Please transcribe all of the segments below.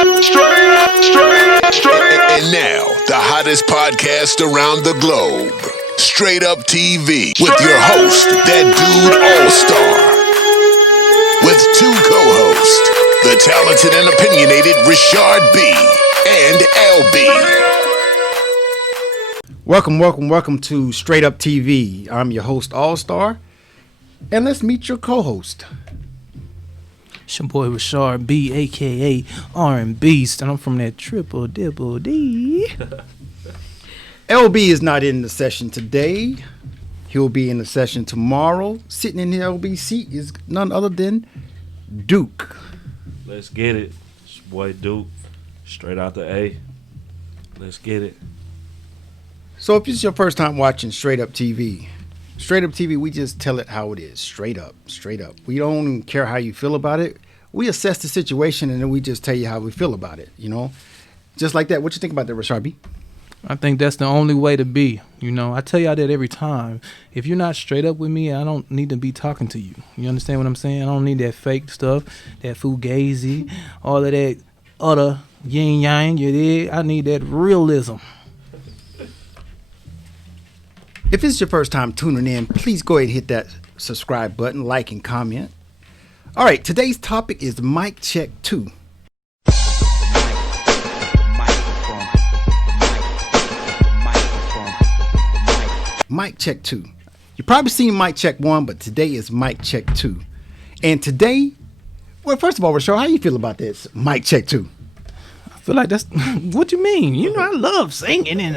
And now, the hottest podcast around the globe. Straight Up TV with your host, that dude All-Star. With two co-hosts, the talented and opinionated Richard B. and LB. Welcome to Straight Up TV. I'm your host, All-Star. And let's meet your co-host. It's your boy Richard B, a.k.a. R&B, and I'm from that triple dibble D. LB is not in the session today. He'll be in the session tomorrow. Sitting in the LB seat is none other than Duke. Let's get it. It's your boy Duke, straight out the A. Let's get it. So if it's your first time watching Straight Up TV, we just tell it how it is. Straight up. We don't care how you feel about it. We assess the situation and then we just tell you how we feel about it, you know? Just like that. What you think about that, Richard B? I think that's the only way to be. You know, I tell y'all that every time. If you're not straight up with me, I don't need to be talking to you. You understand what I'm saying? I don't need that fake stuff, that fugazi, all of that other yin yang. You dig? I need that realism. If it's your first time tuning in, please go ahead and hit that subscribe button, like, and comment. All right, today's topic is Mic Check 2. Mic Check 2. You probably seen Mic Check 1, but today is Mic Check 2. And today, well, first of all, Rachel, how you feel about this Mic Check 2? I feel like that's what you mean. You know, I love singing and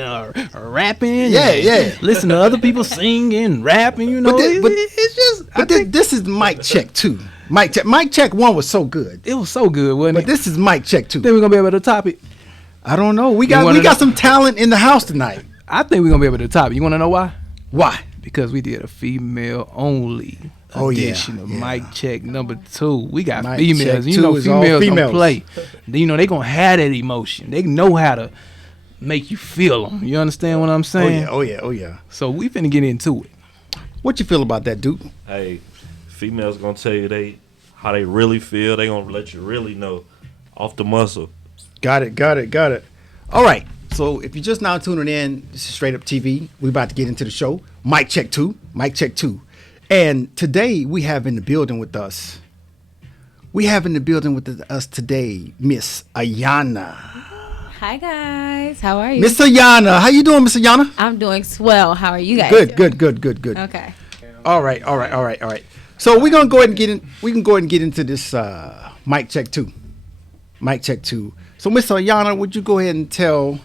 rapping. Yeah. Listen to other people singing, rapping. You know, it's just. But this is Mic Check 2. Mic Check 1 was so good. It was so good, wasn't it? But this is Mic Check 2. Think we're gonna be able to top it? I don't know. We got some talent in the house tonight. I think we're gonna be able to top it. You want to know why? Why? Because we did a female only edition of Mic Check number 2. We got Mic females. Check You know, 2 is all females females. don't play. You know, they gonna have that emotion. They know how to make you feel them. You understand what I'm saying? Oh yeah. So we finna get into it. What you feel about that, Duke? Hey, females gonna tell you how they really feel. They gonna let you really know off the muscle. Got it. All right. So if you're just now tuning in, this is Straight Up TV. We're about to get into the show. Mic Check 2. And today we have in the building with us. Today, Miss Ayana. Hi guys, how are you? Miss Ayana, how you doing, Miss Ayana? I'm doing swell. How are you guys? Good. Okay. All right. So we're gonna go ahead and get in. We can go ahead and get into this Mic Check 2. So Miss Ayana, would you go ahead and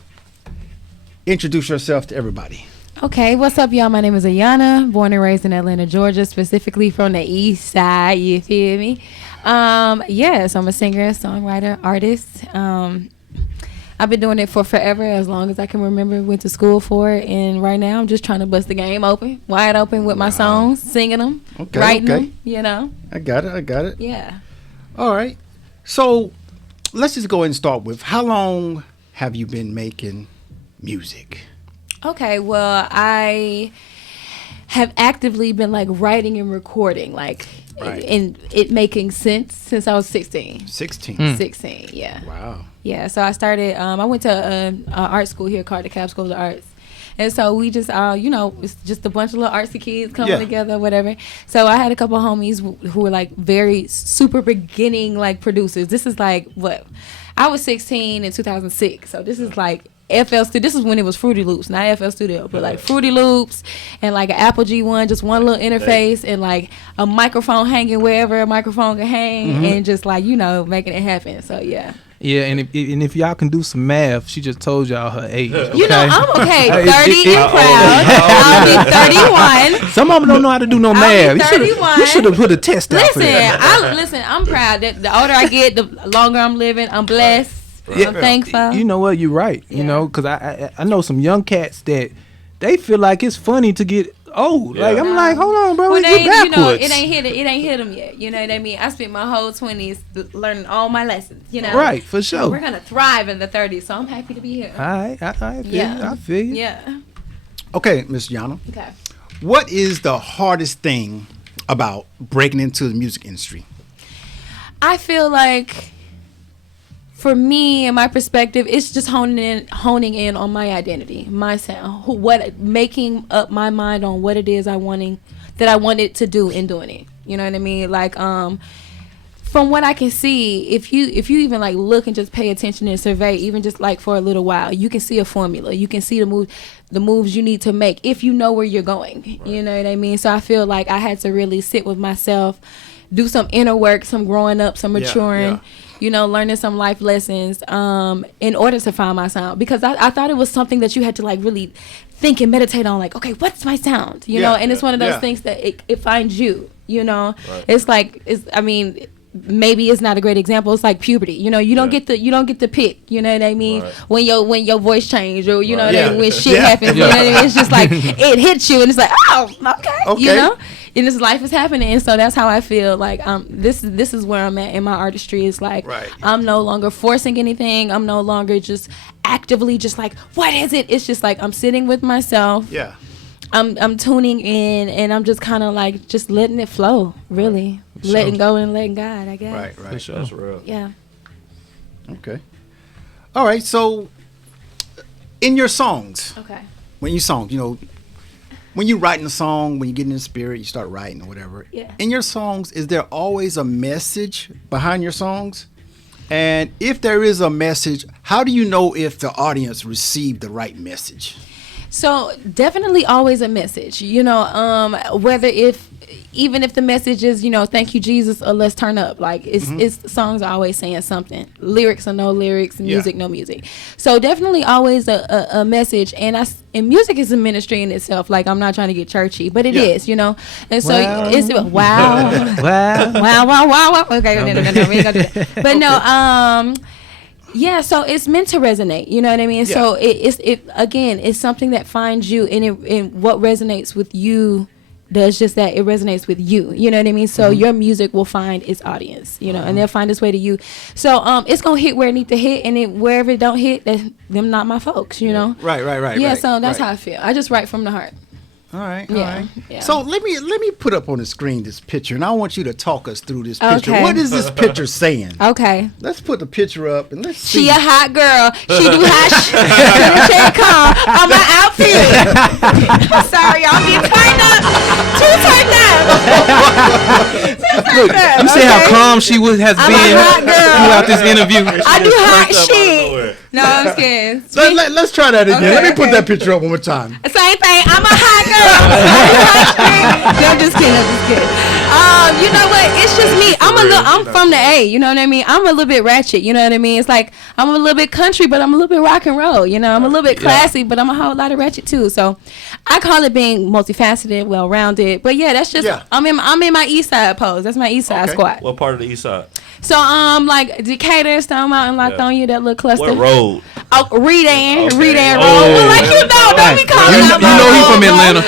introduce yourself to everybody? Okay, what's up, y'all? My name is Ayana, born and raised in Atlanta, Georgia, specifically from the East Side. You feel me? Yes, I'm a singer, songwriter, artist. I've been doing it for forever, as long as I can remember. Went to school for it, and right now I'm just trying to bust the game wide open with my songs, singing them, writing them. You know. I got it. Yeah. All right. So let's just go ahead and start with, how long have you been making music? Okay, well, I have actively been writing and recording, and it making sense since I was 16. 16, yeah. Wow. Yeah, so I started, I went to an art school here called the Cap School of Arts. And so we just, it's just a bunch of little artsy kids coming together, whatever. So I had a couple of homies who were very super beginning producers. This is I was 16 in 2006. So this is FL Studio. This is when it was Fruity Loops, not FL Studio, but Fruity Loops and an Apple G1, just one little interface and a microphone hanging wherever a microphone can hang, and just making it happen. So yeah. Yeah, and if y'all can do some math, she just told y'all her age. Okay? You know, I'm okay. 30 and proud. I'll be 31. Some of them don't know how to do no math. You should have put a test out for that. Listen, I'm proud. The older I get, the longer I'm living. I'm blessed. I'm thankful. You know what? You're right. You know, because I know some young cats that they feel like it's funny to get old. Yeah. I'm hold on, bro. Well, backwards. It ain't hit them yet. You know what I mean? I spent my whole 20s learning all my lessons. You know, right? For sure. So we're gonna thrive in the 30s. So I'm happy to be here. All right, I feel you. Yeah. Okay, Miss Yana. Okay. What is the hardest thing about breaking into the music industry? I feel like for me and my perspective, it's just honing in on my identity, my sound, making up my mind on what it is I wanted to do in doing it. You know what I mean? Like, from what I can see, if you even like look and just pay attention and survey, even just like for a little while, you can see a formula. You can see the moves you need to make if you know where you're going. Right. You know what I mean? So I feel like I had to really sit with myself, do some inner work, some growing up, some maturing. Yeah. You know, learning some life lessons in order to find my sound. Because I thought it was something that you had to, like, really think and meditate on. Like, okay, what's my sound? You know, and it's one of those things that it finds you, you know. Right. It's like, maybe it's not a great example. It's like puberty. You know, you don't get to pick. You know what I mean? Right. When your voice change, or you know what I mean, when shit happens. You know what I mean? It's just like it hits you, and it's like, oh, okay. You know. And this life is happening, and so that's how I feel. Like this is where I'm at in my artistry. It's like I'm no longer forcing anything. I'm no longer just actively just like, what is it? It's just like I'm sitting with myself. Yeah. I'm tuning in, and I'm just kind of like just letting it flow. Really, letting go and letting God. I guess. Right. Sure. That's real. Yeah. Okay. All right. So, in your songs, when you song, you know. When you're writing a song, when you get in the spirit, you start writing or whatever. Yeah. In your songs, is there always a message behind your songs? And if there is a message, how do you know if the audience received the right message? So definitely always a message, you know, even if the message is, you know, thank you, Jesus, or let's turn up. Like, it's songs are always saying something. Lyrics or no lyrics, music, no music. So definitely always a message. And music is a ministry in itself. Like, I'm not trying to get churchy, but it is, you know. And so it's wow. Okay, no, we ain't gonna do that. But no, yeah, so it's meant to resonate, you know what I mean? Yeah. So it's something that finds you, and what resonates with you does just that. It resonates with you, you know what I mean? So your music will find its audience, you know, and they'll find its way to you. So it's gonna hit where it needs to hit, and wherever it don't hit, them not my folks, you know? Right. Yeah, so that's how I feel. I just write from the heart. All right. Yeah. So let me put up on the screen this picture, and I want you to talk us through this picture. Okay. What is this picture saying? Okay. Let's put the picture up and let's see. She a hot girl. She do hot shit. On my outfit. Sorry, y'all get turned up. Too turned up. Look, you see how calm she has been throughout this interview. I do hot shit. No, I'm scared. Let's try that again. Let me put that picture up one more time. Same thing. I'm a hot girl. No, I'm just kidding. You know what? It's just me. I'm from the A. You know what I mean? I'm a little bit ratchet. You know what I mean? It's like I'm a little bit country, but I'm a little bit rock and roll. You know, I'm a little bit classy, but I'm a whole lot of ratchet too. So I call it being multifaceted, well-rounded. But yeah, that's just I'm in my East Side pose. That's my East Side squad. What part of the East Side? So like Decatur, Stone Mountain, Lithonia, that little cluster. What road? Oh, Redan Road. Well, like don't be calling out. You know he from Atlanta.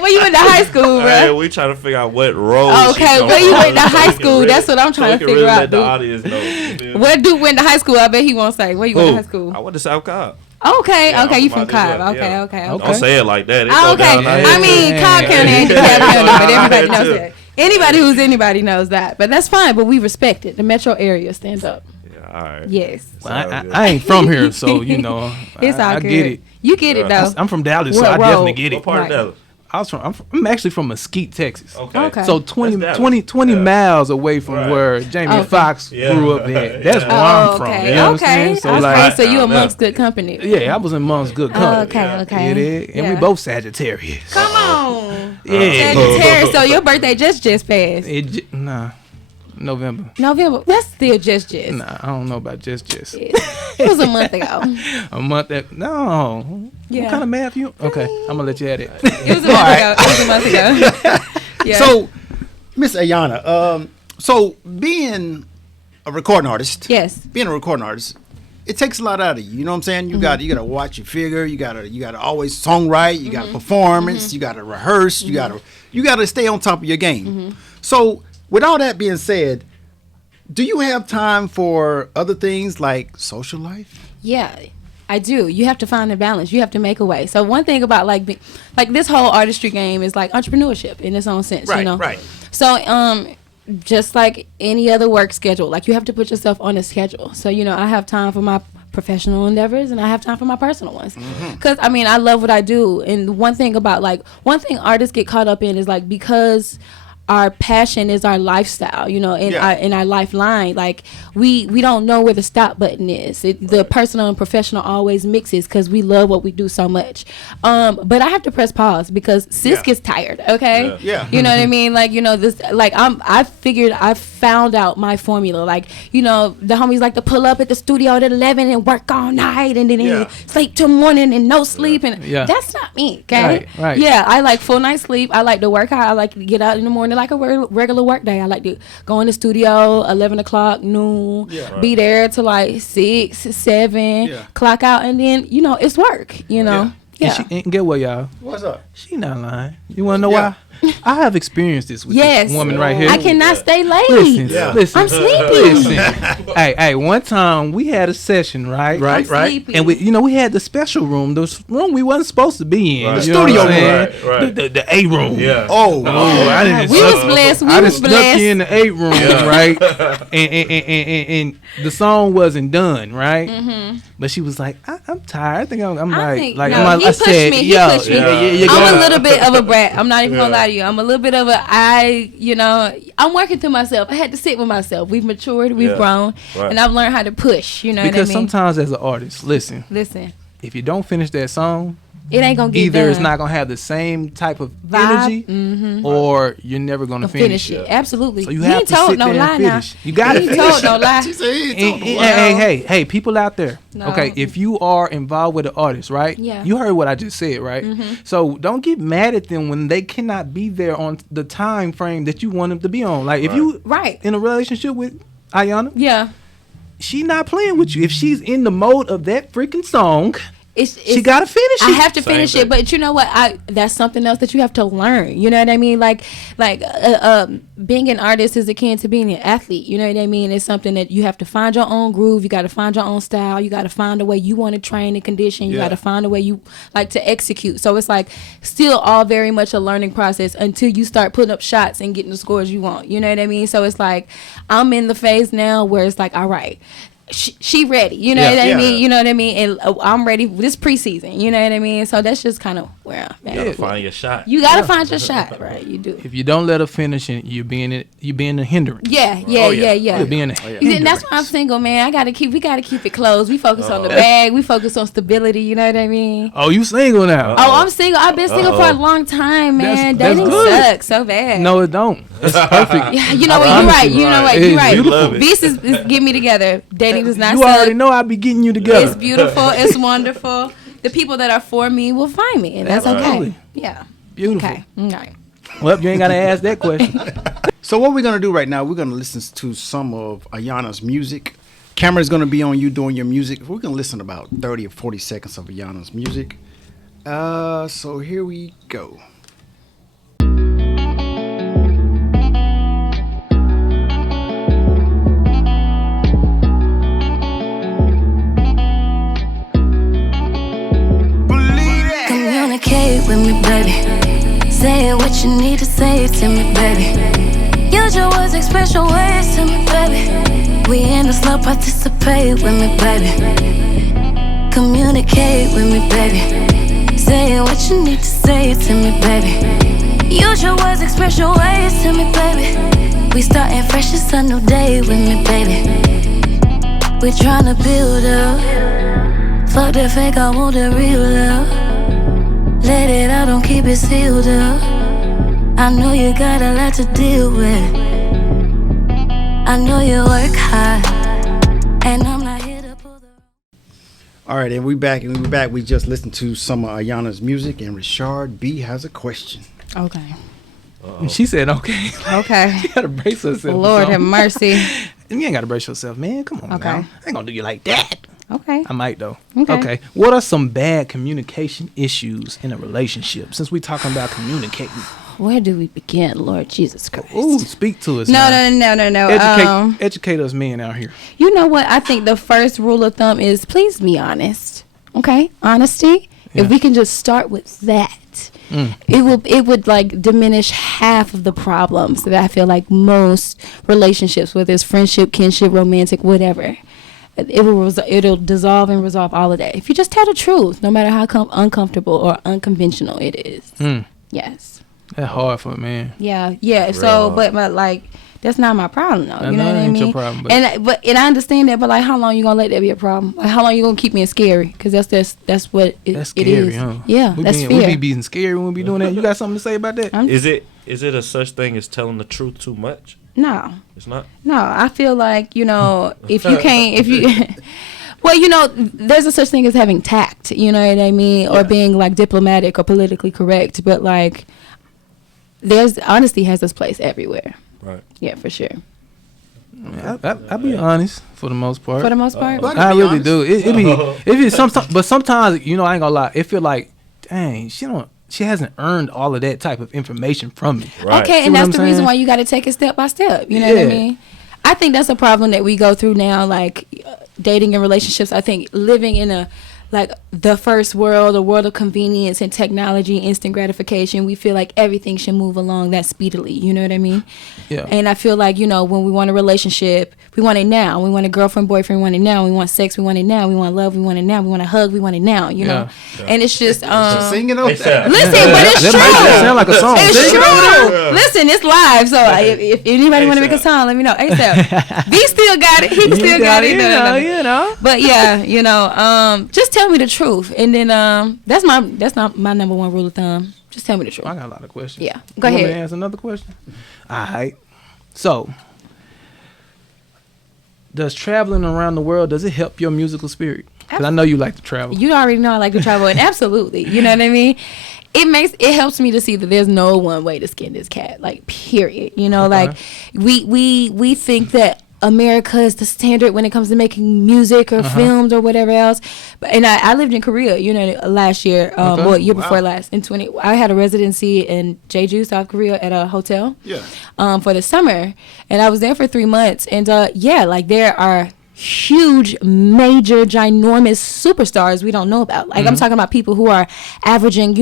Where you went to high school, bro? Hey, we trying to figure out what road. Okay, where you went to high school? That's what I'm trying to figure out. Let the audience know. Where Duke went to high school? I bet he won't say. Where you went to high school? I went to South Cobb. Okay, you from Cobb. Okay. Don't say it like that. Okay, I mean Cobb County ain't DeKalb County, but everybody knows that. Anybody knows that, but that's fine. But we respect it. The metro area stands up. Yeah, all right. Yes. Well, I ain't from here, so you know. It's all good. I get it. You get it though. I'm from Dallas, so I definitely get it. What part of Dallas? I'm actually from Mesquite, Texas. Okay. So 20 miles away from where Jamie Foxx grew up at. That's where I'm from. You know what I'm saying? So you amongst good company. Yeah, I was amongst good company. Okay. And we both Sagittarius. Come on. Yeah. Sagittarius. So your birthday just passed. November. That's still just. Nah, I don't know about just. It was a month ago. No. Yeah. What kind of math you? Okay, I'm gonna let you at it. It was a month ago. Yeah. So, Miss Ayana, so being a recording artist. Yes. Being a recording artist, it takes a lot out of you. You know what I'm saying? You gotta watch your figure. You gotta always songwrite. You gotta performance. You gotta rehearse. You gotta stay on top of your game. So, with all that being said, do you have time for other things like social life? Yeah, I do. You have to find a balance. You have to make a way. So one thing about like this whole artistry game is like entrepreneurship in its own sense, you know? Right. So just like any other work schedule, like you have to put yourself on a schedule. So, you know, I have time for my professional endeavors and I have time for my personal ones. Because, I mean, I love what I do. And one thing artists get caught up in is like, because our passion is our lifestyle, you know, in our lifeline. Like we don't know where the stop button is. The personal and professional always mixes because we love what we do so much. But I have to press pause because sis gets tired. Okay. Yeah. You know what I mean? Like, you know, this, like I found out my formula. Like, you know, the homies like to pull up at the studio at 11 and work all night and then sleep till morning and no sleep. And that's not me. Okay. Right. Yeah. I like full night sleep. I like to work out. I like to get out in the morning like a regular work day. I like to go in the studio 11 o'clock, noon, be there till like 6, 7, clock out, and then, you know, it's work, you know. And get what, y'all? What's up? She not lying. You want to know why? I have experienced this with Yes. this woman right here. I cannot stay late. Listen. I'm sleepy. Listen. Hey, one time we had a session, right? I'm sleepy. And we had the special room, the room we wasn't supposed to be in. Right. The studio room. Right. The A room. Yeah. Oh, I didn't. We was blessed. I just snuck in the 8 room, right? And the song wasn't done, right? Mm-hmm. But she was like, I'm tired. I think he I pushed me. He pushed me. Yeah. I'm a little bit of a brat. I'm not even gonna lie to you. I'm a little bit of I'm working through myself. I had to sit with myself. We've matured. We've grown, and I've learned how to push. You know because what I mean? sometimes as an artist, listen. If you don't finish that song, it ain't gonna get either done. It's not gonna have the same type of vibe, energy, or you're never gonna finish it. Absolutely. So you have to sit there and finish. You gotta finish. Told no lie. Hey, people out there. No. Okay, if you are involved with an artist, right? Yeah. You heard what I just said, right? Mm-hmm. So don't get mad at them when they cannot be there on the time frame that you want them to be on. Like if you in a relationship with Ayana, she not playing with you. If she's in the mode of that freaking song, she gotta finish it. I have to finish it, but you know what? That's something else that you have to learn. You know what I mean? Like being an artist is akin to being an athlete. You know what I mean? It's something that you have to find your own groove. You got to find your own style. You got to find a way you want to train and condition. You got to find a way you like to execute. So it's like still all very much a learning process until you start putting up shots and getting the scores you want. You know what I mean? So it's like I'm in the phase now where it's like, all right, she ready, you know what I mean? You know what I mean? And I'm ready. This preseason, you know what I mean? So that's just kind of where I'm at. You gotta find your shot. You gotta find your shot, right? You do. If you don't let her finish it, you're being a hindrance. Yeah. You're being a hindrance. That's why I'm single, man. We gotta keep it close. We focus on the bag. We focus on stability. You know what I mean? Oh, you single now? Oh, I'm single. I've been single for a long time, man. Dating sucks so bad. No, it don't. It's perfect. Yeah, you know what? You're right. You know what? You're right. Beautiful. This is get me together. Dating does not suck. You already know I be getting you together. It's beautiful. It's wonderful. The people that are for me will find me, and that's okay. Yeah. Beautiful. Okay. All right. Well, you ain't gotta ask that question. So what we're gonna do right now? We're gonna listen to some of Ayana's music. Camera's gonna be on you doing your music. We're gonna listen to about 30 or 40 seconds of Ayana's music. So here we go. Communicate with me, baby. Say what you need to say to me, baby. Use your words, express your ways to me, baby. We in the slow, participate with me, baby. Communicate with me, baby. Say what you need to say to me, baby. Use your words, express your ways to me, baby. We starting fresh, it's a new day with me, baby. We tryna build up. Fuck the fake, I want the real love. Let it out, don't keep it sealed up. I know you got a lot to deal with. I know you work hard, and I'm not here to pull the... All right, and we back. We just listened to some of Ayana's music, and Richard B has a question. Okay. And she said, okay. Okay. She gotta brace herself. Lord have mercy. You ain't gotta brace yourself, man. Come on, now. I ain't gonna do you like that. Okay. I might though. Okay. What are some bad communication issues in a relationship? Since we talking about communicating, where do we begin, Lord Jesus Christ? Ooh, speak to us. No. Educate us men out here. You know what? I think the first rule of thumb is please be honest. Okay, honesty. Yeah. If we can just start with that, it would like diminish half of the problems that I feel like most relationships, whether it's friendship, kinship, romantic, whatever, it'll dissolve and resolve all of that if you just tell the truth, no matter how uncomfortable or unconventional it is. Yes, that's hard for a man. Yeah. So, but like, that's not my problem, though. You know what I mean? Your problem, and I understand that, but like, how long you gonna let that be a problem? Like, how long you gonna keep me scary? Because that's what that's scary, it is. Huh? Yeah, that's fear. We be being scary when we be doing that. You got something to say about that? Is it a such thing as telling the truth too much? No, it's not. No, I feel like, if you can't, well, there's a such thing as having tact. You know what I mean, or being like diplomatic or politically correct. But like, there's honesty has its place everywhere. Right. Yeah, for sure. I'll be honest for the most part. For the most part, I really do. It be sometimes, but sometimes I ain't gonna lie. It feel like, dang, she hasn't earned all of that type of information from me. Right. Okay, and that's the reason why you got to take it step by step. You know what I mean? I think that's a problem that we go through now, like dating and relationships. I think living in the first world, a world of convenience and technology, instant gratification, we feel like everything should move along that speedily. You know what I mean? Yeah. And I feel like, when we want a relationship, we want it now. We want a girlfriend, boyfriend, we want it now. We want sex, we want it now. We want love, we want it now. We want a hug, we want it now. You know? And it's just singing over there. Listen, but it's true. That sound like a song. It's true. Listen, it's live. So if anybody want to make a song, let me know. ASAP. B still got it. He still got it. But yeah, just tell me the truth, and then that's not my number one rule of thumb. Just tell me the truth. I got a lot of questions. Yeah, go ahead. Want me to ask another question? All right. So, does traveling around the world, does it help your musical spirit? Because I know you like to travel. You already know I like to travel, and absolutely, you know what I mean. It helps me to see that there's no one way to skin this cat. Like, period. Like we think that America is the standard when it comes to making music or films or whatever else. And I lived in Korea, last year, year before last, in 20. I had a residency in Jeju, South Korea, at a hotel. For the summer, and I was there for 3 months. And there are huge, major, ginormous superstars we don't know about. Like, I'm talking about people who are averaging,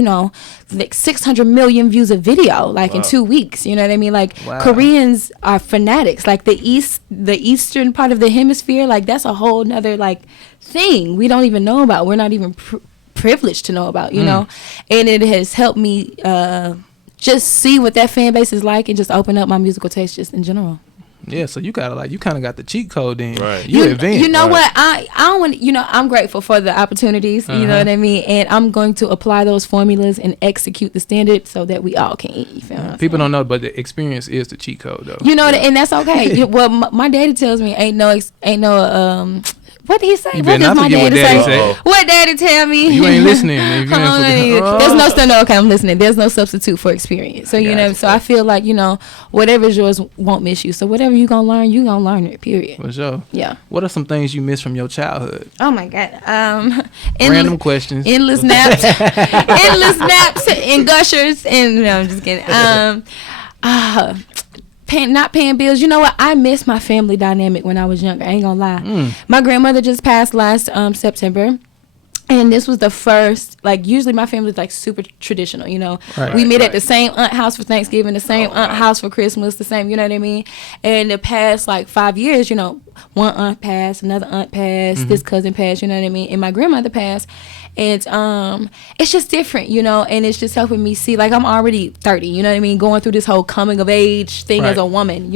like 600 million views a video, in 2 weeks. You know what I mean? Like, Koreans are fanatics. Like, the eastern part of the hemisphere, like, that's a whole nother, thing we don't even know about. We're not even privileged to know about, you know? And it has helped me just see what that fan base is like and just open up my musical taste just in general. Yeah, so you kind of got the cheat code then. Right. You advanced. You know what? I don't want. I'm grateful for the opportunities. You know what I mean. And I'm going to apply those formulas and execute the standard so that we all can eat. You feel me? People don't know, but the experience is the cheat code, though. And that's okay. Well, my daddy tells me ain't no what did he say? What does my daddy say? What daddy tell me? You ain't listening. If you ain't There's no no. Okay, I'm listening. There's no substitute for experience. So so I feel like whatever's yours won't miss you. So whatever you gonna learn it. Period. For sure. Yeah. What are some things you miss from your childhood? Oh my God. Random questions. Endless naps. And gushers. And no, I'm just kidding. Not paying bills. You know what? I miss my family dynamic when I was younger. I ain't gonna lie. My grandmother just passed last September. And this was the first, usually my family's super traditional, we meet at the same aunt house for Thanksgiving, the same aunt house for Christmas, the same, you know what I mean? And the past 5 years, one aunt passed, another aunt passed, this cousin passed, you know what I mean? And my grandmother passed. And it's just different, and it's just helping me see, I'm already 30, you know what I mean? Going through this whole coming of age thing as a woman,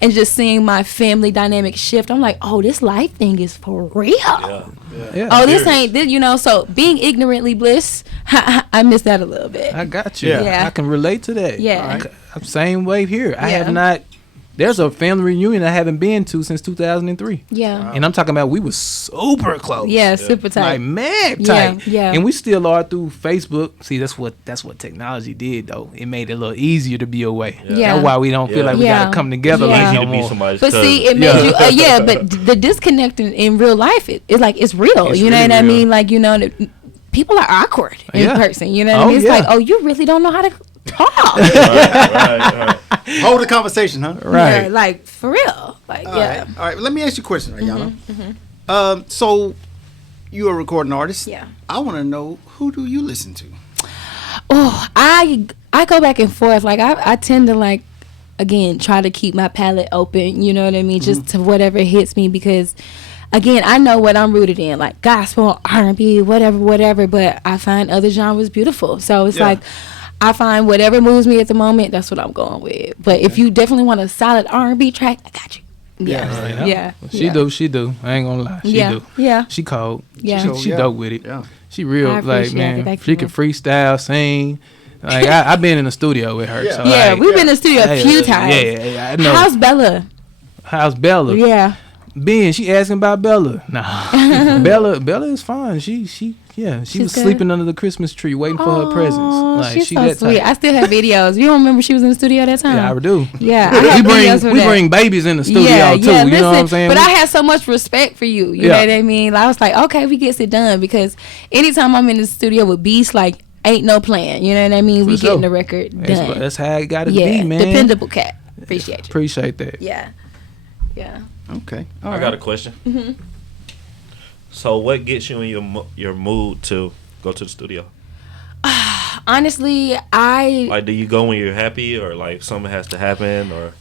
and just seeing my family dynamic shift. I'm like, oh, this life thing is for real. Yeah. Oh, this ain't this, so being ignorantly bliss, I miss that a little bit. I got you. Yeah. I can relate to that. Yeah. Same way here. I have not. There's a family reunion I haven't been to since 2003. Yeah. Wow. And I'm talking about we was super close. Yeah, super tight. Mad tight. Yeah. And we still are through Facebook. See, that's what technology did, though. It made it a little easier to be away. Yeah. That's why we don't feel like we got to come together no more. But see, it made you, but the disconnect in real life, it's real. It's you know really what I mean? People are awkward in person. You know what I mean? It's you really don't know how to talk. right. Hold the conversation, huh? Right. Yeah, for real. All right. Let me ask you a question, Ayana. So, you're a recording artist. Yeah. I want to know, who do you listen to? Oh, I go back and forth. Like I tend to like, again, try to keep my palette open. You know what I mean? Just to whatever hits me, because again, I know what I'm rooted in, like gospel, R&B, whatever. But I find other genres beautiful. So it's like, I find whatever moves me at the moment, that's what I'm going with. But if you definitely want a solid R&B track, I got you. Yeah. She do. I ain't gonna lie. She do. Yeah. She cold. Yeah. She dope with it. Yeah. She real, I like, appreciate man. it. Thank She you, can man. freestyle, sing. Like, I've been in the studio with her. So Yeah, like, we've been in the studio a few times. Yeah, I know. How's Bella? Yeah. Ben, she asking about Bella. Nah. Bella is fine. She was good. sleeping under the Christmas tree waiting for her presents. Like, She's she so that sweet. type. I still have videos. You don't remember she was in the studio that time? Yeah, I do. Yeah, I have videos of we that. bring babies in the studio too. Yeah, you know what I'm saying? But I had so much respect for you. You know what I mean? I was like, okay, we gets it done, because anytime I'm in the studio with Beast, like, ain't no plan. You know what I mean? We getting the record done. That's how it got to be, man. Dependable cat. Appreciate you. Appreciate that. Yeah. Okay. I got a question. Mm-hmm. So, what gets you in your mood to go to the studio? Honestly, like, do you go when you're happy, or like something has to happen, or?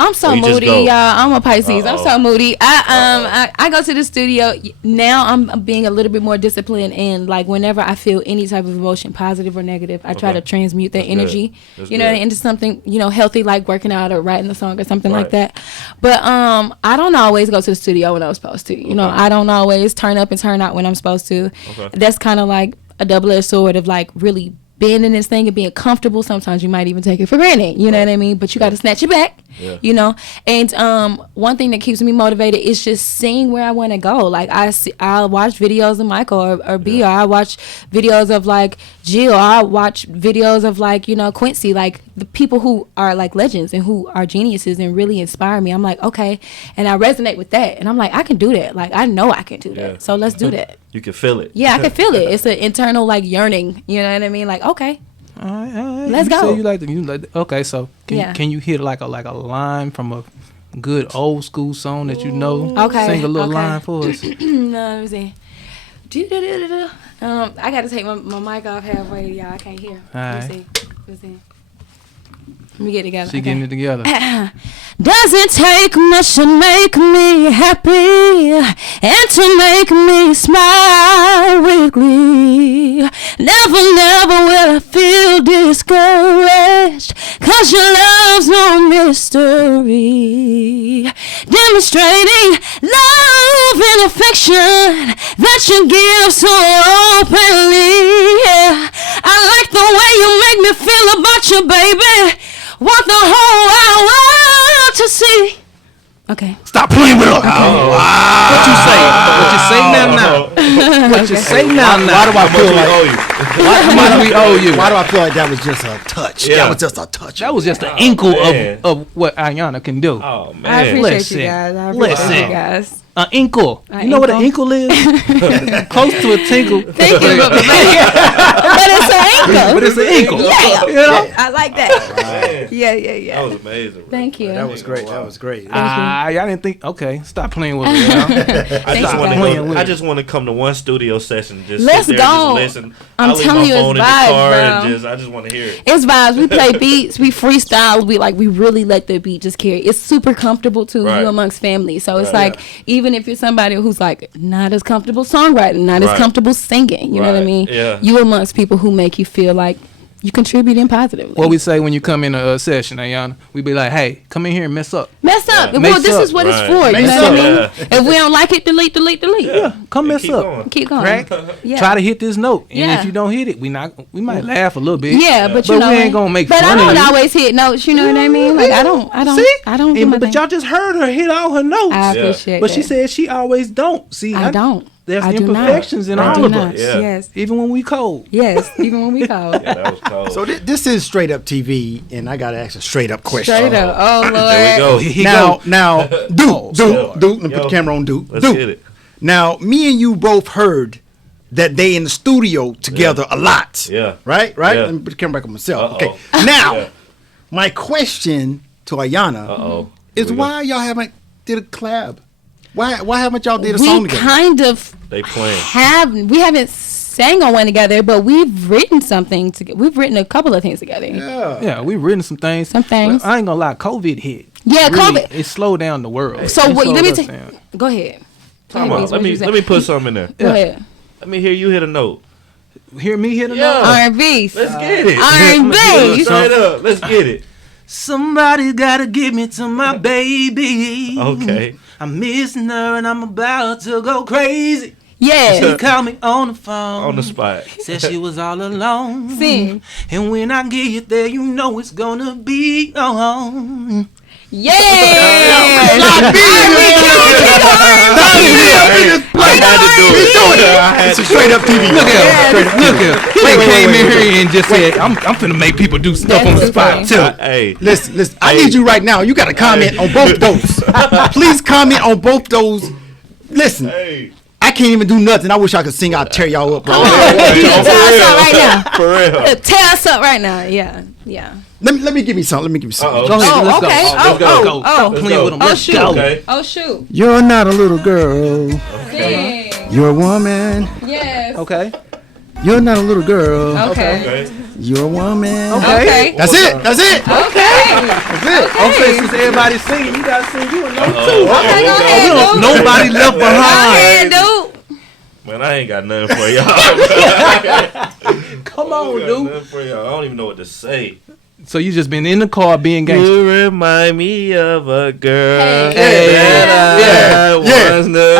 I'm so Or you just moody, go? y'all. I'm a Pisces. I'm Uh-oh. so moody. I go to the studio now. I'm being a little bit more disciplined, and like whenever I feel any type of emotion, positive or negative, I try to transmute that That's energy, good. That's you know, good. into something, you know, healthy, like working out or writing a song or something like Right. that. But I don't always go to the studio when I'm supposed to. You know, I don't always turn up and turn out when I'm supposed to. Okay. That's kind of like a double-edged sword of like really being in this thing and being comfortable. Sometimes you might even take it for granted, you know what I mean? But you got to snatch it back, you know? And one thing that keeps me motivated is just seeing where I want to go. Like I'll watch videos of Michael or B, or I watch videos of like Jill, or I watch videos of like, you know, Quincy, like the people who are like legends and who are geniuses and really inspire me. I'm like, okay. And I resonate with that. And I'm like, I can do that. Like, I know I can do that. So let's do that. You can feel it. Yeah, I can feel it. It's an internal like yearning. You know what I mean? Like, okay, All right. Let's You go. say you like okay, so can you hit like a line from a good old school song that you know? Okay, Sing a little okay. line for us. No, let me see. Do-do-do-do-do. I got to take my mic off halfway, y'all. I can't hear. Let me see. Let me get it together. She getting it together. Doesn't take much to make me happy and to make me smile with glee. Never will I feel discouraged, 'cause your love's no mystery. Demonstrating love and affection that you give so openly. Yeah. I like the way you make me feel about you, baby. Want the whole wide world to see. Okay. Stop playing with her. Oh, wow. What you say? What you say now? What you say now? Why do I feel like How much we owe you? Why do I feel like that was just a touch? Yeah. That was just a touch. That was just an inkle man. of what Ayana can do. Oh man. I appreciate Listen. you guys. I appreciate Listen. you guys. An inkle. An You know what an inkle? inkle is? Close to a tinkle. Thank you, but it's an ankle. But it's an inkle. Yeah, You know? I like that. Man, Yeah. that was amazing. Thank you. That was great. That was great. I didn't think. Okay, stop playing with me. You know? I just want to come to one studio session. Just Let's sit there go. and just listen. I'm I'll leave telling my you, it's phone in the vibes, car bro. and I just want to hear it. It's vibes. We play beats. We freestyle. We really let the beat just carry. It's super comfortable too. Right. You amongst family. So it's Right. like even if you're somebody who's like not as comfortable songwriting, not as Right. comfortable singing, you know what I Right. mean? Yeah. You amongst people who make you feel like you contributing positively. What we say when you come in a session, Ayana, we be like, hey, come in here and mess up. Mess up. Yeah. Well, Mess this up. is what it's Right. for. You Mess know what I mean? up. If we don't like it, delete. Yeah, come mess keep up. going. Keep going. Right? Yeah. Try to hit this note, and Yeah. if you don't hit it, we might laugh a little bit. Yeah, but you But know, we ain't gonna make But I fun of don't you. always hit notes. You know what I mean? Like I don't. See? I don't. do And, my but thing. y'all just heard her hit all her notes. I appreciate But that. she said she always don't. See, I don't. There's I do not. imperfections in I all do of not. us. Yeah. Yes. Even when we cold. Yes. Even when we call. Yeah, that was cold. So this is Straight Up TV, and I got to ask a straight up question. Straight up. Oh Lord. there we go. He Now, go. Duke, let me put Yo. the camera on Duke. Let's Duke. get it. Now, me and you both heard that they in the studio together a lot. Yeah. Right? Yeah. Let me put the camera back on myself. Uh-oh. Okay. Now, Yeah. my question to Ayana Uh-oh. is Here we go. why y'all haven't did a collab? Why haven't y'all did a We song together? kind of They playing. we haven't sang on one together, but we've written something together. We've written a couple of things together. Yeah, we've written some things. Some things. But I ain't gonna lie, COVID hit. Yeah, Really, COVID. It slowed down the world. So what? Let me take. go ahead. Come on, let me put something in there. Go ahead. Let me hear you hit a note. Hear me hit Yeah. another. R&B. Let's get it. R&B. Straight up. Let's get it. Somebody gotta give me to my baby. Okay. I'm missing her and I'm about to go crazy. Yeah. She called me on the phone. On the spot. Said she was all alone. Sing. And when I get there, you know it's gonna be on. Yeah. I had to do it. It's a straight up TV. Look here. They came in here and just said, I'm finna make people do stuff on the spot too. Hey. Listen. I need you right now. You got to comment on both those. Please comment on both those. Listen. Hey. I can't even do nothing. I wish I could sing. I'll tear y'all up. Come on. Tear us up right now. For real. Tear us up right now. Yeah. Yeah. Let me give me something. Go ahead, Oh, let's okay. go. Let's go. Stop Let's playing go. with them. Oh, Let's shoot. go. Okay. Oh, shoot. You're not a little girl. Sing. You're a woman. Yes. Okay. You're not a little girl. Okay. Okay. You're a woman. Okay. That's it. Okay. Okay, since everybody's singing, you gotta sing you a note too. Okay, go ahead, dude. Nobody left Go ahead, behind. dude. Man, I ain't got nothing for y'all. Come on, dude. Nothing for y'all. I don't even know what to say. So you just been in the car being gangster. You remind me of a girl. Hey. That I once knew.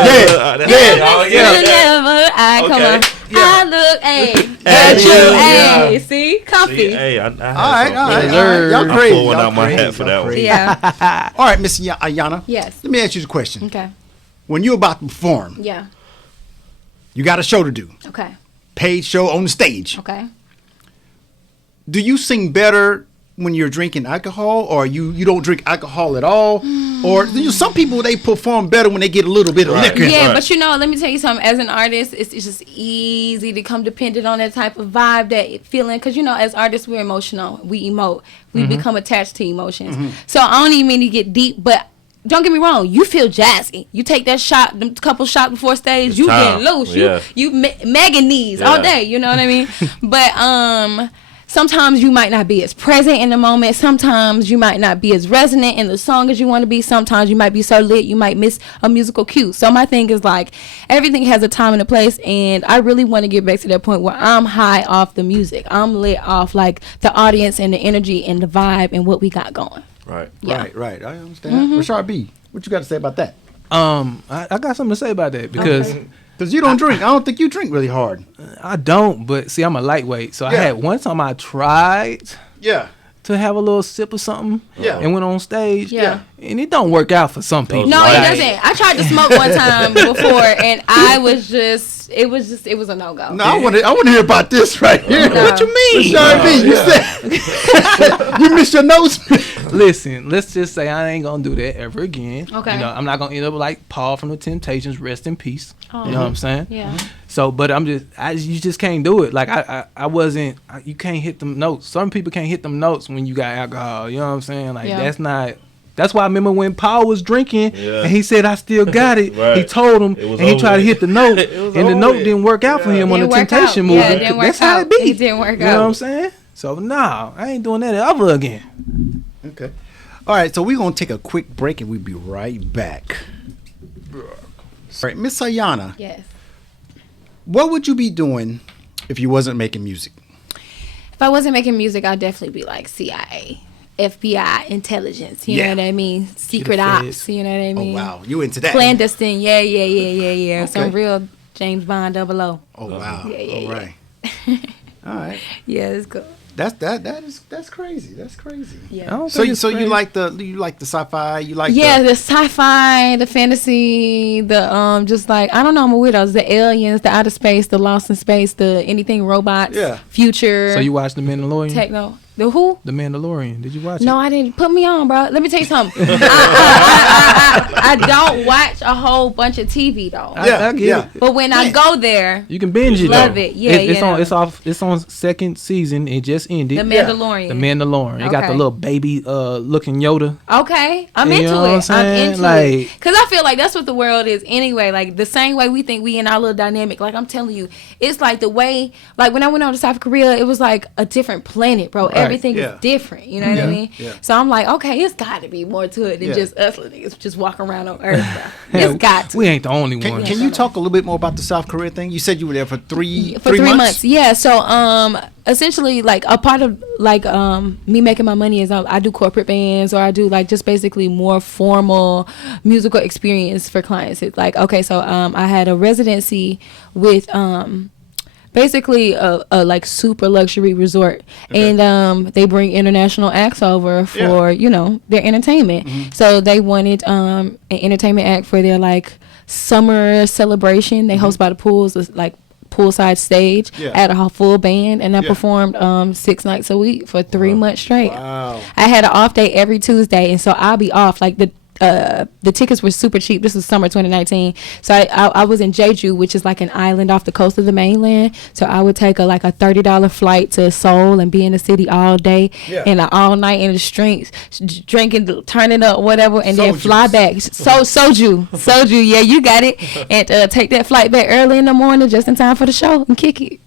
Never. I come Okay. on. I look, hey, At you. hey, see, comfy. See, hey, I All right. Sir. Y'all I crazy. pulled one Y'all out my crazy. hat for that Y'all one. crazy. Yeah. All right, Miss Ayana. Yes. Let me ask you the question. Okay. When you're about to perform, Yeah. you got a show to do. Okay. Paid show on the stage. Okay. Do you sing better when you're drinking alcohol, or you don't drink alcohol at all? Or some people, they perform better when they get a little bit of Right. liquor. Yeah, Right. but let me tell you something. As an artist, it's just easy to come dependent on that type of vibe, that feeling. Because, as artists, we're emotional. We emote. We become attached to emotions. So I don't even mean to get deep, but don't get me wrong. You feel jazzy. You take that shot, them couple shots before stage, It's you time. get loose. Yeah. You Megan knees all Yeah. day. You know what I mean? But sometimes you might not be as present in the moment. Sometimes you might not be as resonant in the song as you want to be. Sometimes you might be so lit you might miss a musical cue. So my thing is, like, everything has a time and a place, and I really want to get back to that point where I'm high off the music. I'm lit off, like, the audience and the energy and the vibe and what we got going. Right. Yeah. Right. I understand. Rashard B., what you got to say about that? I got something to say about that because Because you don't drink. I don't think you drink really hard. I don't, but see, I'm a lightweight. So I Yeah. had one time I tried Yeah. to have a little sip of something Yeah. and went on stage. Yeah. And it don't work out for some people. No, Right. it doesn't. I tried to smoke one time before, and it was a no-go. No, I want to hear about this right here. No. What you mean? Rashard B., you said you missed your notes. Listen, let's just say I ain't gonna do that ever again. Okay. I'm not gonna end up like Paul from the Temptations, rest in peace. Oh. You know what I'm saying? Yeah. So, but you just can't do it. Like you can't hit them notes. Some people can't hit them notes when you got alcohol. You know what I'm saying? Like Yeah. that's why I remember when Paul was drinking Yeah. and he said, I still got it. Right. He told him It was and he over tried to with. hit the note It was and the over note with. didn't work out for him on the Didn't work Temptation out. movie. Yeah, it didn't work That's how out. it be. It didn't work You know out. what I'm saying? So, nah, I ain't doing that ever again. Okay. All right, so we're going to take a quick break and we'll be right back. All right, Miss Ayana, Yes. what would you be doing if you wasn't making music? If I wasn't making music, I'd definitely be like CIA, FBI, intelligence. You Yeah. know what I mean? Secret feds. ops. You know what I Oh, mean? wow. You into that? Clandestine. Yeah. Some Okay. real James Bond 000. Oh, wow. Yeah. All right. All right. Yeah, it's cool. That's crazy. That's crazy. Yeah. I don't So think you it's so you crazy. like the sci-fi, you like Yeah, the sci-fi, the fantasy, the just like, I don't know, I'm a weirdo. The aliens, the outer space, the lost in space, the anything robots, Yeah. future, So you watch The Mandalorian? techno. The who? The Mandalorian. Did you watch No, it? I didn't. Put me on, bro. Let me tell you something. I don't watch a whole bunch of TV though. I get it. But when I go there, You can binge it. love though. it. Yeah, It's yeah. It's on second season. It just ended. The Mandalorian. The Mandalorian. It got the Okay. little baby looking Yoda. Okay, I'm You into know what I'm it. I'm saying? into Like- it because I feel like that's what the world is anyway. Like the same way we think we in our little dynamic. Like I'm telling you, it's like the way. Like when I went over to South Korea, it was like a different planet, bro. Everything yeah. is different. You know what I mean? Yeah. So I'm like, okay, it's got to be more to it than Yeah. just us little niggas just walking around on Earth, bro. It's got to. We ain't the only one. Can you talk a little bit more about the South Korea thing? You said you were there for three months. Yeah. So essentially like a part of like me making my money is I do corporate bands or I do like just basically more formal musical experience for clients. It's like okay, so I had a residency with basically a like super luxury resort and they bring international acts over for you know their entertainment. So they wanted an entertainment act for their like summer celebration. They host by the pools, like poolside stage at a full band, and I performed 6 nights a week for 3 months straight. Wow. I had an off day every Tuesday, and so I'll be off. Like the tickets were super cheap. This was summer 2019. So I was in Jeju, which is like an island off the coast of the mainland. So I would take a $30 flight to Seoul and be in the city all day and all night in the streets, drinking, turning up, whatever, and then fly back. Soju. Yeah, you got it. And take that flight back early in the morning just in time for the show and kick it.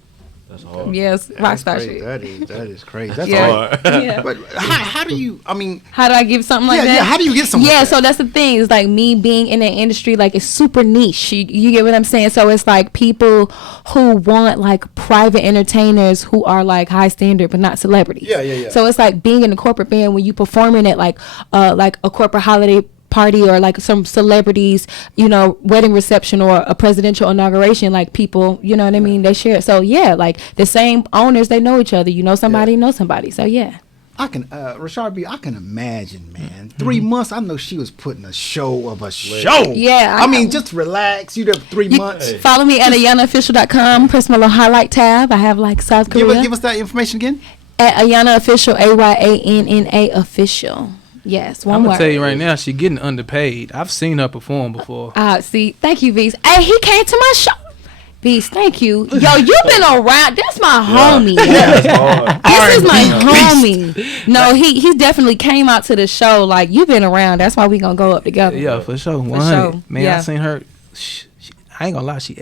That's hard. Yes, rockstar Crazy. shit. That is crazy. That's Yeah. hard. Yeah. But how do you? I mean, How do I give something like that? yeah. How do you get something? Yeah, like so that? that's the thing. It's like me being in the industry, like it's super niche. You get what I'm saying? So it's like people who want like private entertainers who are like high standard but not celebrities. Yeah. So it's like being in a corporate band when you performing at like a corporate holiday party or like some celebrities, you know, wedding reception or a presidential inauguration, like people, you know what I mean, they share it. So yeah, like the same owners, they know each other, you know somebody know somebody. So yeah. I can, Rashard B. I can imagine, man. 3 months. I know she was putting a show of a show. Yeah, I mean, just relax. You there for 3 months. Follow me at AyanaOfficial.com. Press my little highlight tab. I have like South Korea. Give us that information again. At Ayana Official, AYANNA Official. Yes, one I'm word. gonna tell you right now, she getting underpaid. I've seen her perform before. See, thank you, Beast. Hey, he came to my show. Beast, thank you. Yo, you been around. That's my homie. That's hard. This is my homie. No, he definitely came out to the show. Like, you been around. That's why we gonna go up together. Yeah, for sure. 100. sure. Man, Yeah. I seen her. I ain't gonna lie. She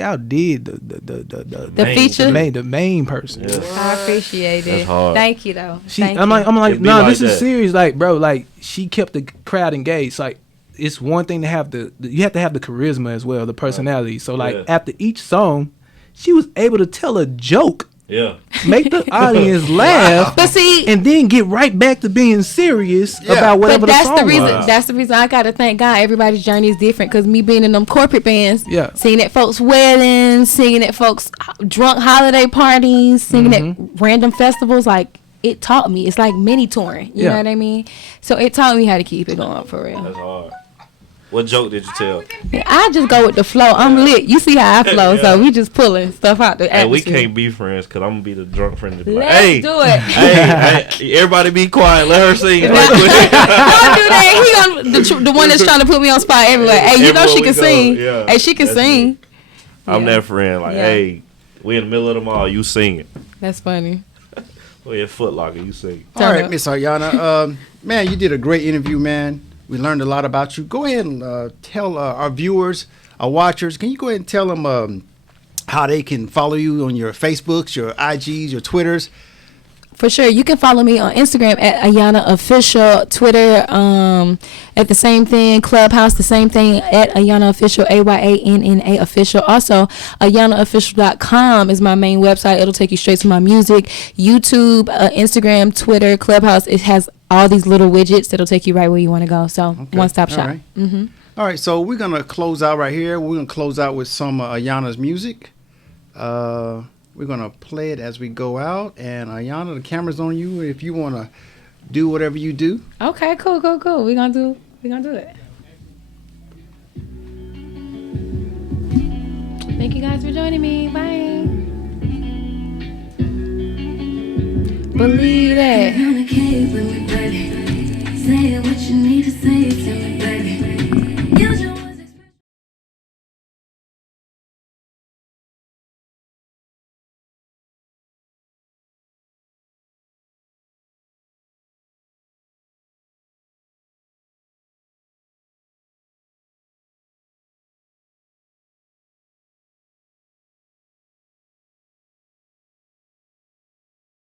outdid The feature? the main person. Yeah. I appreciate it. That's hard. Thank you, though. I'm like, It be nah, like this is that. serious. Like, bro, like she kept the crowd engaged. Like, it's one thing to have you have to have the charisma as well, the personality. So like after each song, she was able to tell a joke, Yeah. make the audience laugh, But see, and then get right back to being serious about whatever but the that's song the reason. was. That's the reason I gotta thank God. Everybody's journey is different. Cause me being in them corporate bands, singing at folks' weddings, singing at folks' drunk holiday parties, singing at random festivals, like it taught me. It's like mini touring. You know what I mean? So it taught me how to keep it going for real. That's hard. What joke did you tell? I just go with the flow. I'm lit. You see how I flow, so we just pulling stuff out the Hey, we atmosphere. can't be friends because I'm gonna be the drunk friend. To be like, Let's hey, do it. hey, everybody be quiet. Let her sing. Right Don't do quick. that. He gonna the one that's trying to put me on spot everywhere. Hey, you know she can Everywhere we sing. go, yeah. Hey, she can That's sing. me. I'm Yeah. that friend. Like, Yeah. hey, we in the middle of the mall. You singing. That's funny. We at Foot Locker. You sing. All right, Miss Ayana. Man, you did a great interview, man. We learned a lot about you. Go ahead and tell our viewers, our watchers, can you go ahead and tell them how they can follow you on your Facebooks, your IGs, your Twitters? For sure. You can follow me on Instagram at Ayana Official, Twitter at the same thing, Clubhouse, the same thing at Ayana Official, AYANNA Official. Also, AyanaOfficial.com is my main website. It'll take you straight to my music. YouTube, Instagram, Twitter, Clubhouse. It has all these little widgets that'll take you right where you want to go. So, one-stop shop. All right. All right, so we're going to close out right here. We're going to close out with some Ayana's music. We're going to play it as we go out. And Ayana, the camera's on you if you want to do whatever you do. Okay, cool. We're gonna do it. Thank you guys for joining me. Bye. Believe that. Communicate with me, baby. Say what you need to say to me, baby.